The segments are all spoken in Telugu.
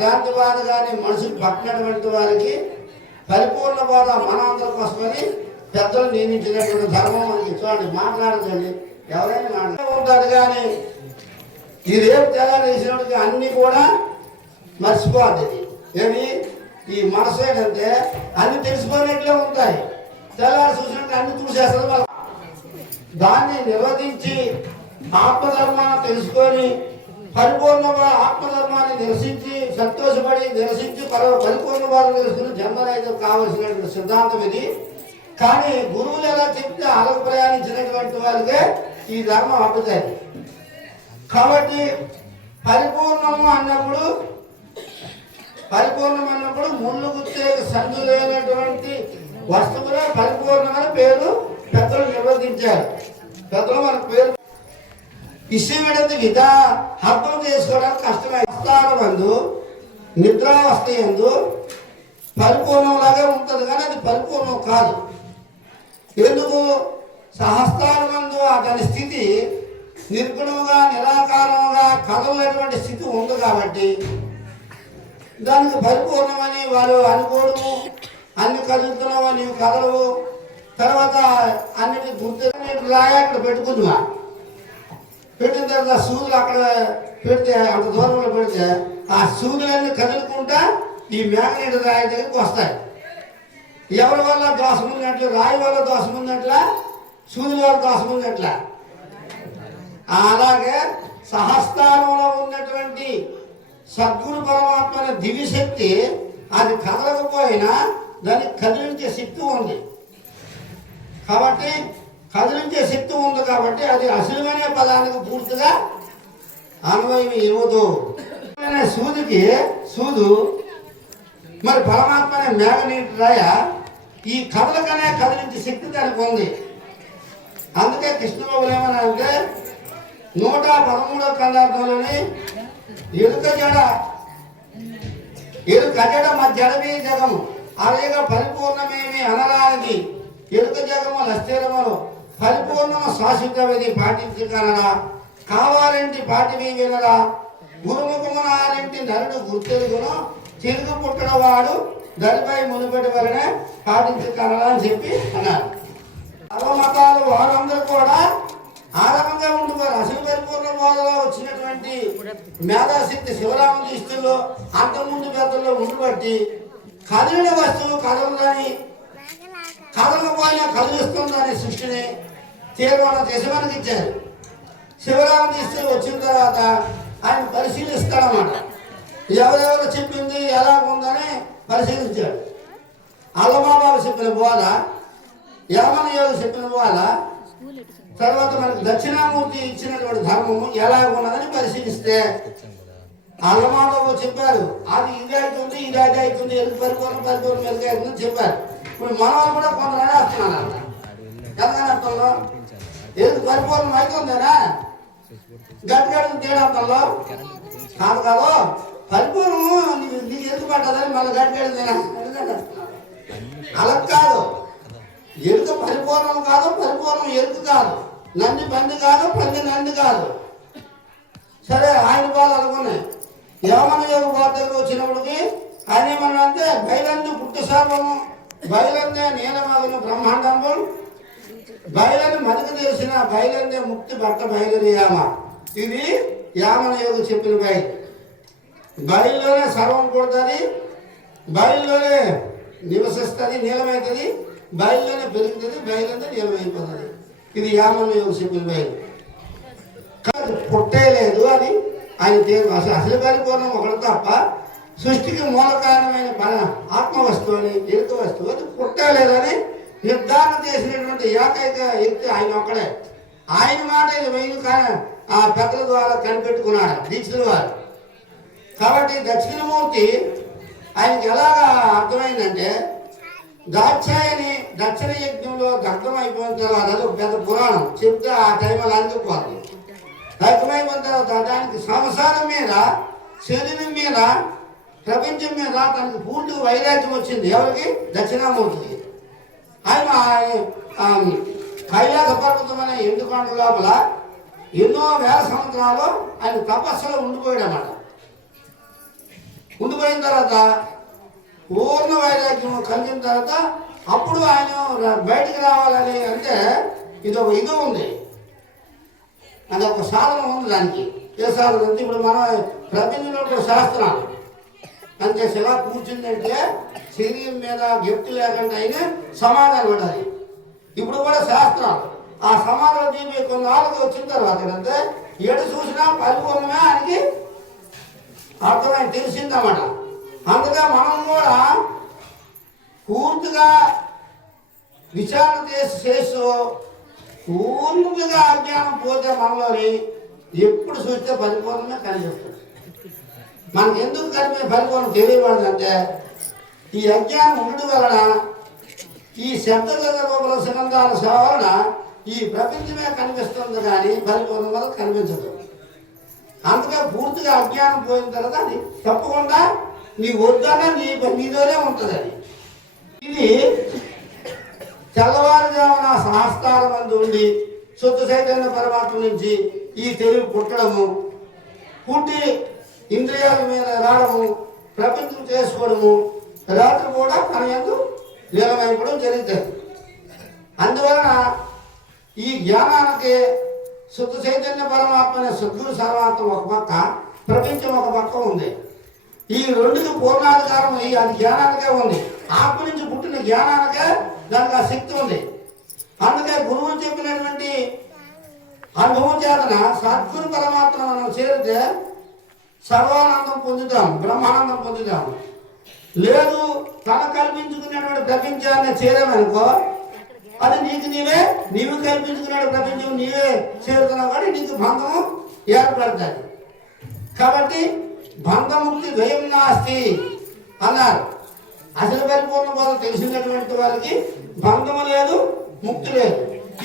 భ్రాంతి బాధ కానీ మనుషులు పట్టినటువంటి వారికి పరిపూర్ణ బోధ మనందరి కోసమని పెద్దలు నియమించినటువంటి ధర్మం అని చూడండి మాట్లాడదండి. ఎవరైనా మాట్లాడుతూ ఉంటారు కానీ ఈ రేపు తెల్లారి వేసినప్పటికీ అన్నీ కూడా మర్చిపోద్ది. ఏమి? ఈ మనసు ఏంటంటే అన్ని తెలిసిపోయినట్లే ఉంటాయి. తెల్లారి చూసినట్టు అన్ని చూసేస్తుంది వాళ్ళ. దాన్ని నిర్వహించి ఆత్మధర్మాన్ని తెలుసుకొని పరిపూర్ణంగా ఆత్మధర్మాన్ని నిరసించి సంతోషపడి నిరసించి పరమ పరిపూర్ణ వారు తెలుసుకుని జన్మరైతే కావలసినటువంటి సిద్ధాంతం ఇది. కానీ గురువులు ఎలా చెప్తే అలకు ప్రయాణించినటువంటి వారికే ఈ ధర్మం అబ్బుతుంది కాబట్టి పరిపూర్ణము అన్నప్పుడు పరిపూర్ణం అన్నప్పుడు ముళ్ళు గుర్తే సందు లేనటువంటి వస్తువులే పరిపూర్ణమని పేరు పెద్దలు నిర్వహించారు పెద్దలు మన పేరు విషయం విధ అర్థం చేసుకోవడానికి కష్టమైన అవస్థాన బంధు నిద్రావస్థ ఎందు పరిపూర్ణంలాగే ఉంటుంది కానీ అది పరిపూర్ణం కాదు. ఎందుకు? సహస్రాల మందు అతని స్థితి నిర్గుణముగా నిరాకారముగా కదలనటువంటి స్థితి ఉంది కాబట్టి దానికి పరిపూర్ణమని వారు అనుకోవడము అన్ని కదులుతున్నావు నీవు కదలవు. తర్వాత అన్నిటి గుర్తు లాగా అక్కడ పెట్టుకుందా పెట్టిన తర్వాత సూదులు అక్కడ పెడితే అంత దూరంలో పెడితే ఆ సూదులన్నీ కదులుకుంటా ఈ మేఘనీడ రాయి దగ్గరికి వస్తాయి. ఎవరి వల్ల దోషం ఉందట్ల రాయి వల్ల దోషం ఉందట్ల సూర్యుల వల్ల దోషం ఉందట్ల అలాగే సహస్రానంలో ఉన్నటువంటి సద్గురు పరమాత్మ అనే అది కదలకపోయినా దానికి కదిలించే శక్తి ఉంది. కాబట్టి కదిలించే శక్తి ఉంది కాబట్టి అది అసలుమైన పదానికి పూర్తిగా అన్వయం ఇవ్వదు అనే సూదికి సూదు మరి పరమాత్మ అనే మేఘనీటి రాయ ఈ కథలకనే కదిలించే శక్తి దానికి ఉంది. అందుకే కృష్ణబాబులు ఏమన్నా అంటే నూట పదమూడో కందార్థంలోని ఎరుక జడ ఎరుక జడ మా జడమే జగము అలాగే పరిపూర్ణమేమి అనరానిది. ఎరుక జగము లస్థిరములు పరిపూర్ణము శాశ్వతమిది పాటించగలరా? కావాలంటే పాటివి వినడా గురుముఖమునాలంటి నరుడు గుర్తెరుగును తిరుగు పుట్టినవాడు దరిపై మునిపెట్టి వలన పాటించగలరా అని చెప్పి అన్నారు. సర్వమతాలు వారందరూ కూడా ఆరంభంగా ఉండిపోయారు అసలు పరిపూర్ణ బోధలో వచ్చినటువంటి మేధాశక్తి శివరామకృష్ణుల్లో అంతకుముందు పెద్దల్లో ఉండిబట్టి కదిలిన వస్తువు కదలదని కదలకపోయినా కదిలిస్తుందని సృష్టిని తీర్మానం చేసి మనకి ఇచ్చారు. తీస్తే వచ్చిన తర్వాత ఆయన పరిశీలిస్తాడనమాట ఎవరెవరు చెప్పింది ఎలా ఉందని పరిశీలించాడు. అల్లమాబాబు చెప్పిన బోధ యమన యోగి చెప్పిన బోధ తర్వాత మనకు దక్షిణామూర్తి ఇచ్చినటువంటి ధర్మము ఎలా ఉన్నదని పరిశీలిస్తే అల్లమాబాబు చెప్పారు అది ఇది అవుతుంది ఇది అది అవుతుంది ఎదుగు పరిపూర్ణ పరిపూర్ణ ఎదుగు అవుతుంది చెప్పారు. ఇప్పుడు మన కూడా కొందరు వస్తున్నారు ఎంతగానే అర్థంలో ఎదుగు పరిపూర్ణం అవుతుందేనా గట్టి గడుగు తేడా కాదు కాదు. పరిపూర్ణము నీకు ఎందుకు ఎదుగు పడ్డదని మళ్ళీ గట్టి అలా కాదు. ఎరుక పరిపూర్ణం కాదు పరిపూర్ణం ఎరుక కాదు. నంది బంది కాదు పంది నంది కాదు. సరే ఆయన బాధ అనుకున్నాయి. యమన యోగ బాధలు వచ్చినప్పటికి ఆయన ఏమన్నా అంటే బయలందు పుట్టి సర్వము బయలందే నీలమగను బ్రహ్మాండము బయలని మనకు తెలిసిన బయలందే ముక్తి భర్త బయలుదేయామ ఇది యామన యోగ చెప్పిన బయలు. బయలులోనే సర్వం కొడుతుంది బయలులోనే నివసిస్తుంది నీలమవుతుంది బయలులోనే పెరుగుతుంది బయలుదే నీలమైపోతుంది. ఇది యామన యోగ చెప్పిన బయలు. కాదు పుట్టేయలేదు అని ఆయన దేవుడు అసలు అసలు పరిపూర్ణం ఒకటి తప్ప సృష్టికి మూల కారణమైన ఆత్మ వస్తువు అని ఎరుక వస్తువు అది పుట్టలేదని నిర్ధారణ చేసినటువంటి ఏకైతే వ్యక్తి ఆయన ఒక్కడే. ఆయన మాట ఇది వెయ్యి ఆ పెద్దల ద్వారా కనిపెట్టుకున్నాడు దీక్షల వారు. కాబట్టి దక్షిణమూర్తి ఆయనకి ఎలాగా అర్థమైందంటే దాక్షాయని దక్షిణ యజ్ఞంలో దగ్ధం అయిపోయిన తర్వాత అది ఒక పెద్ద పురాణం. చెప్తే ఆ టైంలో అందుకుపోతుంది దగ్ధమైపోయిన తర్వాత దానికి సంసారం మీద శరీరం మీద ప్రపంచం మీద తనకి పూర్తి వైరాగ్యం వచ్చింది ఎవరికి? దక్షిణామూర్తికి. ఆయన కైలాస పర్వతమైన అనే ఎండుకొండ లోపల ఎన్నో వేల సంవత్సరాలు ఆయన తపస్సులో ఉండిపోయాడు అన్నమాట ఉండిపోయిన తర్వాత పూర్ణ వైరాగ్యం కలిగిన తర్వాత అప్పుడు ఆయన బయటికి రావాలని అంటే ఇది ఒక ఇది ఉంది. అది ఒక సాధన ఉంది దానికి. ఏ సాధన అంటే ఇప్పుడు మన ప్రపంచంలో శాస్త్రాలు అంతే శిలా కూర్చుందంటే శరీరం మీద గిఫ్ట్ లేకుండా అయినా సమాధానం పడాలి ఇప్పుడు కూడా శాస్త్రం ఆ సమాధానం చెప్పి కొన్నాళ్ళకి వచ్చిన తర్వాత అంటే ఏడు చూసినా పరిపూర్ణమే ఆయనకి అర్థమై తెలిసిందన్నమాట. అందుకే మనం కూడా పూర్తిగా విచారణ చేసి చేస్తూ పూర్తిగా అజ్ఞానం పోతే మనలోని ఎప్పుడు చూస్తే పరిపూర్ణమే కనిపిస్తుంది. మనకి ఎందుకు కలిపే పరిపూర్ణం తెలియబడదంటే ఈ అజ్ఞానం ఉండడం వలన ఈ శబ్దగోపల రూపల సుగంధాల సేవ ఈ ప్రపంచమే కనిపిస్తుంది కానీ పరిపూర్ణం వల్ల కనిపించదు. అందుకే పూర్తిగా అజ్ఞానం పోయిన తర్వాత అది తప్పకుండా నీ వద్దన నీ నీలోనే ఉంటుంది అది. ఇది తెల్లవారుజామున సహస్కారం మంది ఉండి శుద్ధ చైతన్య పరమాత్మ నుంచి ఈ తెలివి పుట్టడము పుట్టి ఇంద్రియాల మీద రావడము ప్రపంచం చేసుకోవడము రాత్రి కూడా మన ఎందు లీలమైపోవడం జరుగుతుంది అందువలన ఈ జ్ఞానానికి శుద్ధ చైతన్య పరమాత్మ అనే సద్గురు సర్వాంతం ఒక పక్క ప్రపంచం ఒక పక్క ఉంది. ఈ రెండుకి పూర్ణాధికారం ఈ అది జ్ఞానానికే ఉంది. ఆత్మ నుంచి పుట్టిన జ్ఞానానికే దానికి ఆ శక్తి ఉంది. అందుకే గురువు చెప్పినటువంటి అనుభవం చేతన సద్గురు పరమాత్మ మనం చేరితే సర్వానందం పొందుతాం బ్రహ్మానందం పొందుతాం. లేదు తన కల్పించుకునేటువంటి ప్రపంచాన్ని చేరామనుకో అది నీకు నీవే నీవు కల్పించుకునే ప్రపంచం నీవే చేరుతున్నావు కానీ నీకు బంధము ఏర్పడుతుంది. కాబట్టి బంధముక్తి ద్వయం నాస్తి అన్నారు. అసలు పరిపూర్ణ బోధ తెలిసినటువంటి వాళ్ళకి బంధము లేదు ముక్తి లేదు.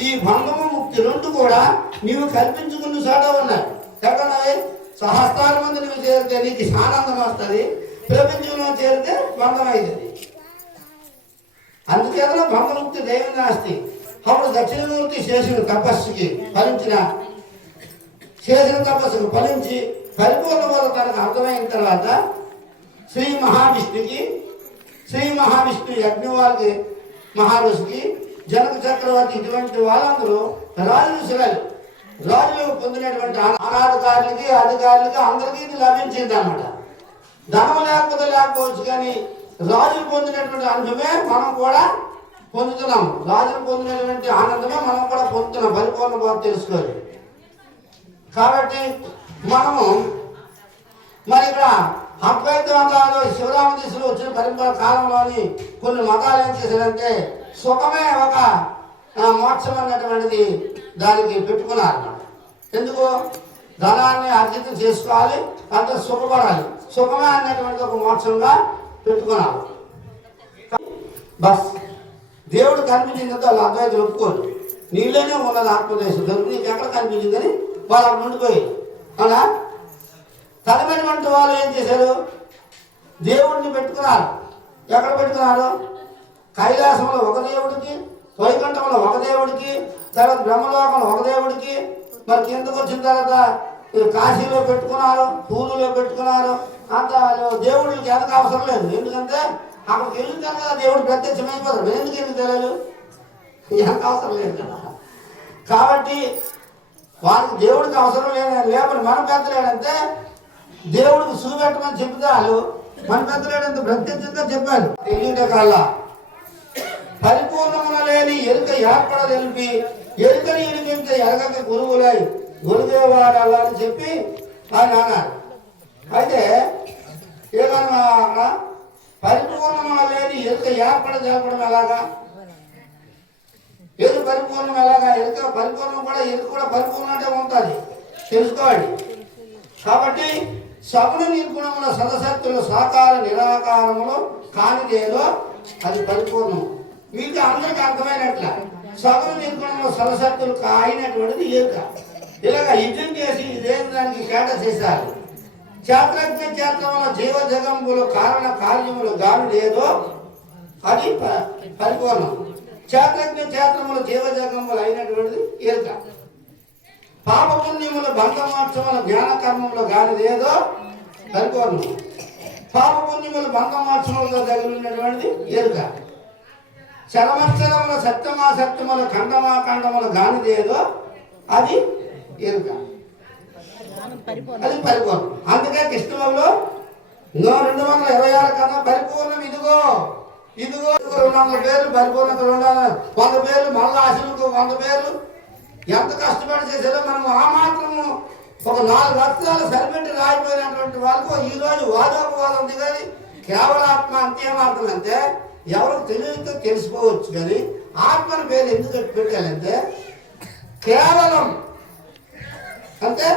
ఈ బంధము ముక్తి రెండు కూడా నీవు కల్పించుకున్న చోట ఉన్నాయి. ఎక్కడ సహస్రాల మంది నువ్వు చేరితే నీకు ఆనందం వస్తుంది. ప్రపంచంలో చేరితే బంధం అవుతుంది అందుచేతన బంధముక్తి దైవం నాస్తి. అప్పుడు దక్షిణమూర్తి చేసిన తపస్సుకి ఫలించిన చేసిన తపస్సుకు ఫలించి పరిపూర్ణ బోధ తనకు అర్థమైన తర్వాత శ్రీ మహావిష్ణుకి శ్రీ మహావిష్ణు యజ్ఞవాళ్ళకి మహారుషికి జనక చక్రవర్తి ఇటువంటి వాళ్ళందరూ రాజులు శిలలు రాజులు పొందినటువంటి అనాధికారులకి అధికారులకి అందరికీ ఇది లభించింది అన్నమాట ధనం లేకపోతే లేకపోవచ్చు కానీ రాజులు పొందినటువంటి అనుభవమే మనం కూడా పొందుతున్నాం. రాజులు పొందినటువంటి ఆనందమే మనం కూడా పొందుతున్నాం. పరిపూర్ణ బాధ తెలుసుకోవాలి. కాబట్టి మనము మరి ఇక్కడ అద్వైత మతాలు శివరామ దిశలో వచ్చిన పరిపాలన కాలంలోని కొన్ని మతాలు ఏం చేశారంటే సుఖమే ఒక మోక్షం అన్నటువంటిది దానికి పెట్టుకున్నారు ఎందుకు? ధనాన్ని అర్జితం చేసుకోవాలి అంత సుఖపడాలి. సుఖమే అనేటువంటి ఒక మోక్షంగా పెట్టుకున్నారు. బస్. దేవుడు కనిపించిందంటే వాళ్ళ అద్వైతులు ఒప్పుకోరు నీలోనే ఉన్నది ఆత్మదేశం. దొరికి నీకు ఎక్కడ కనిపించిందని వాళ్ళు అక్కడ అలా అవునా? తలమైనటువంటి వాళ్ళు ఏం చేశారు? దేవుడిని పెట్టుకున్నారు. ఎక్కడ పెట్టుకున్నారు? కైలాసంలో ఒక దేవుడికి వైకుంఠంలో ఒక దేవుడికి తర్వాత బ్రహ్మలోకంలో ఒక దేవుడికి. మరి కిందకు వచ్చిన తర్వాత మీరు కాశీలో పెట్టుకున్నారు పూలులో పెట్టుకున్నారు అంత దేవుడికి ఎంత అవసరం లేదు. ఎందుకంటే అక్కడికి వెళ్ళిన తర్వాత దేవుడు ప్రత్యక్షమైపోతాడు. ఎందుకు ఎందుకు తెలియదు? ఎంత అవసరం లేదు కదా. కాబట్టి వాళ్ళకి దేవుడికి అవసరం లేదు. లేకపోతే మన పెద్దలేడంటే దేవుడికి చూపెట్టమని చెప్తే వాళ్ళు మన పెద్దలేడంత ప్రత్యక్షంగా చెప్పారు తెలియట కల్లా. పరిపూర్ణమున లేని ఎరుక ఏర్పడ తెలిపి ఎరుకని ఇడిపించే ఎరగక గురువులై గురుదేవాడాలా అని చెప్పి ఆయన అన్నారు అయితే ఏమన్నా అక్కడ పరిపూర్ణమున లేని ఎరుక ఏర్పడ జరపడం ఎలాగా ఏది పరిపూర్ణం ఎలాగా? ఎరుక పరిపూర్ణం కూడా ఎరుక కూడా పరిపూర్ణంగా ఉంటుంది. తెలుసుకోవాలి. కాబట్టి సగుణ నిర్గుణముల సదశక్తుల సాకార నిరాకారములు కానిదేదో అది పరిపూర్ణం. మీకు అందరికి అర్థమైనట్ల సగుణ నిర్గుణముల సదశక్తులు కాయినటువంటిది ఏక ఇలాగ యుద్ధం చేసి ఇదేం దానికి కేట చేశారు. క్షేత్రజ్ఞ క్షేత్రముల జీవ జగంబులు కారణ కార్యములు గానులేదో అది ప- పరిపూర్ణం. క్షేత్రజ్ఞ క్షేత్రముల జీవ జగంబులు అయినటువంటిది ఏక పాప పుణ్యముల జ్ఞాన కర్మములు లేదో పరిపూర్ణం. పాప పుణ్యములు తగిలినటువంటిది ఎరుక చరమక్షరముల సత్యమా సత్యముల ఖండమా ఖండముల గానిదేదో అది ఎరుక. అది పరిపూర్ణం. అందుకే కృష్ణంలో ఇంకో రెండు వందల ఇరవై ఆరు కన్నా పరిపూర్ణం ఇదిగో. ఇదిగో రెండు వందల పేర్లు పరిపూర్ణత రెండు వందల వంద పేర్లు మళ్ళా అసలు వంద పేర్లు. ఎంత కష్టపడి చేశారో మనం ఆ మాత్రము ఒక నాలుగు లక్షలు సరిపెట్టి రాయిపోయినటువంటి వాళ్ళకు ఈ రోజు వాదోపవాదం ఉంది కానీ కేవలం ఆత్మ అంతేమాత్రం అంటే ఎవరికి తెలియతో తెలుసుకోవచ్చు కానీ ఆత్మని పేరు ఎందుకు పెట్టాలంటే కేవలం అంటే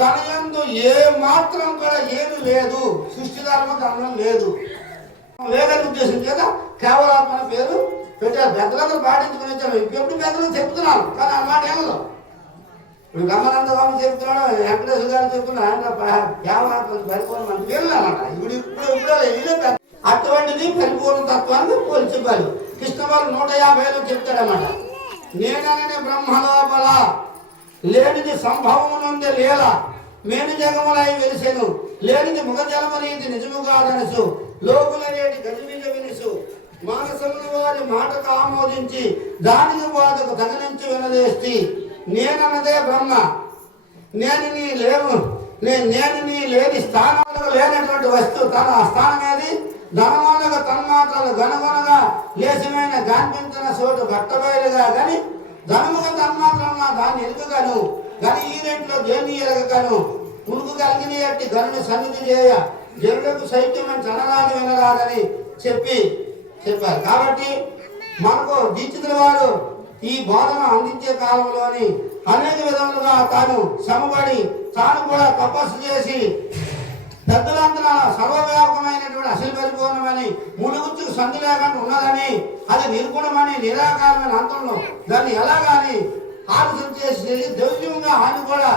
తన ఎందు ఏ మాత్రం కూడా ఏమి లేదు. సృష్టి ధర్మ ధర్మం లేదు. లేదని ఉద్దేశం చేత కేవలాత్మన పేరు పెట్టారు. పెద్దలందరూ పాటించుకుని ఎప్పుడు ఇప్పుడు పెద్దలు చెప్తున్నాను కానీ ఆ మాట ఏమలో ఇప్పుడు గమనంద స్వామి చెప్తున్నాడు వెంకటేశ్వర గారు చెప్తున్నాడు ఆయన ప- పరిపూర్ణ మన వెళ్ళాలన్నమాట ఇప్పుడు ఇప్పుడు ఇప్పుడు అటువంటిది పరిపూర్ణ తత్వాన్ని పోలి చెప్పాలి కృష్ణవారు నూట యాభైలో చెప్తాడన్నమాట. నేననే బ్రహ్మలోపల లేనిది సంభవమునందే లేల. మేను జగములై వెలిసెను. లేనిది ముఖ జలమనేది నిజము కాదనసు లోకులనేటి గజమిజ వినుసు. మానసముల వారి మాటకు ఆమోదించి దానికి బాధకు తగనించి వినదేస్తి. నేనన్నదే బ్రహ్మ. నేను నీ లేవు నేను నేను నీ లేని స్థానాలకు లేనటువంటి వస్తువు తన ఆ స్థానం ఏది తన్మాత్రలు గనగనగా లేశమైన గాన్పించిన చోటు గట్టబయలుగా కానీ ధనముగా తన్మాత్రంగా దాన్ని ఎలుకగాను గని ఈ రేట్లో దేన్ని ఎరగగను ఉనుకు కలిగిన ఎట్టి గనుని సన్నిధి చేయ జనులకు సైత్యమని చనరాని వినరాదని చెప్పి చెప్పారు. కాబట్టి మనకు దీక్షితుల వారు ఈ బోధన అందించే కాలంలోని అనేక విధములుగా తాను శ్రమపడి తాను కూడా తపస్సు చేసి పెద్దలంతా సర్వవ్యాపకమైనటువంటి అసలు పరిపూర్ణమని మునుగుచ్చుకు సంధి లేకుండా ఉన్నదని అది నిర్గుణమని నిరాకారమైన అంతంలో దాన్ని ఎలాగాని ఆలోచన చేసి దైవ్యంగా ఆయన కూడా